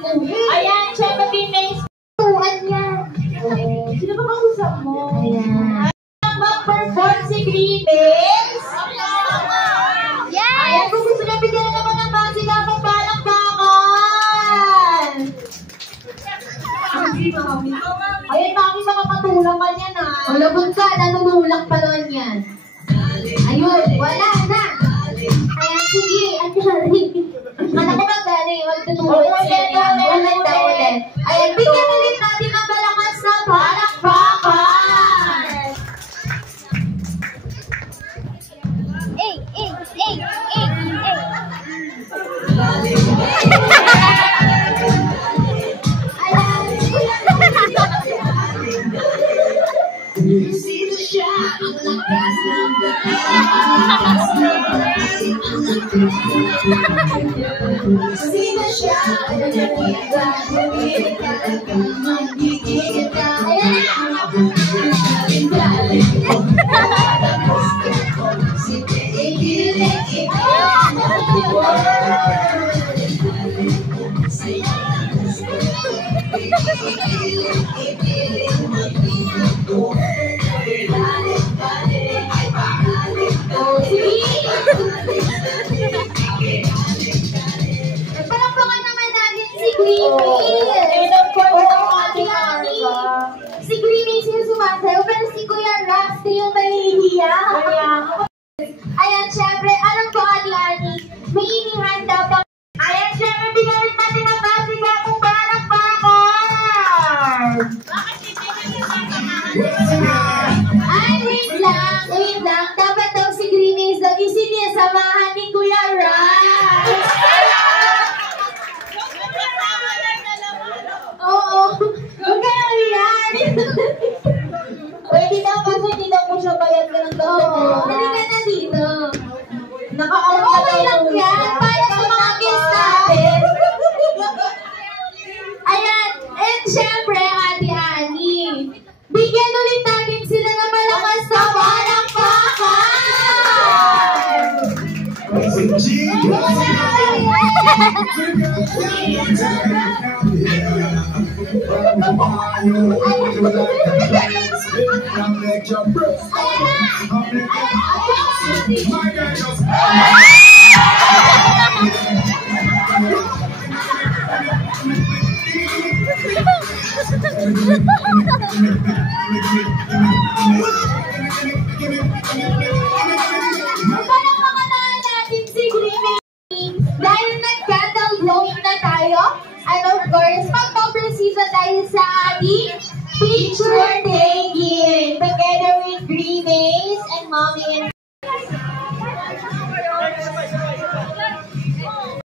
Ayan, syempre Pinays. Tuan yan. Sino ba kausap mo? Ayan. Mag-perform si Grimes. Yes! Ayan, kung gusto na bigyan na naman ng mga sila pagbalakbakan. Ayan, mami, mga patulang ka niyan, ha? Ulabog ka, nanunulak pa naman yan. Ayun, wala na. Ayan, sige, ang galing. Anak ko magaling, magtutulog siya. Ulit. Ayan, bigyan ulit natin ang malakas na palakpakan. See the shot, I'm like that's number. See the shot, Palakpakan naman natin si Grimes. Si Grimes yung sumasayaw, pero si Kuya Rusty yung nahihiya. Ayan, syempre, alam ko, Ani, may inihanda pa. Ayan, syempre, bigyan natin ang basika kung palakpakan. Ay, wait lang. Dapat daw si Grimes daw isiniyasamahan ni Kuya Rice. Oo. Huwag ka nang yan. Pwede daw kasi hindi daw po siya bayad ka ng Oo. Halika na dito. Naka-out na Okay lang yan. Para sa mga guests natin. Ayan. And syempre, Ate Ani, bigyan ulit natin sila na malakas na palakpakan! Palakpakan natin si Grimes dahil nag-candle blowing na tayo. And of course, magpa-proceed na tayo sa ating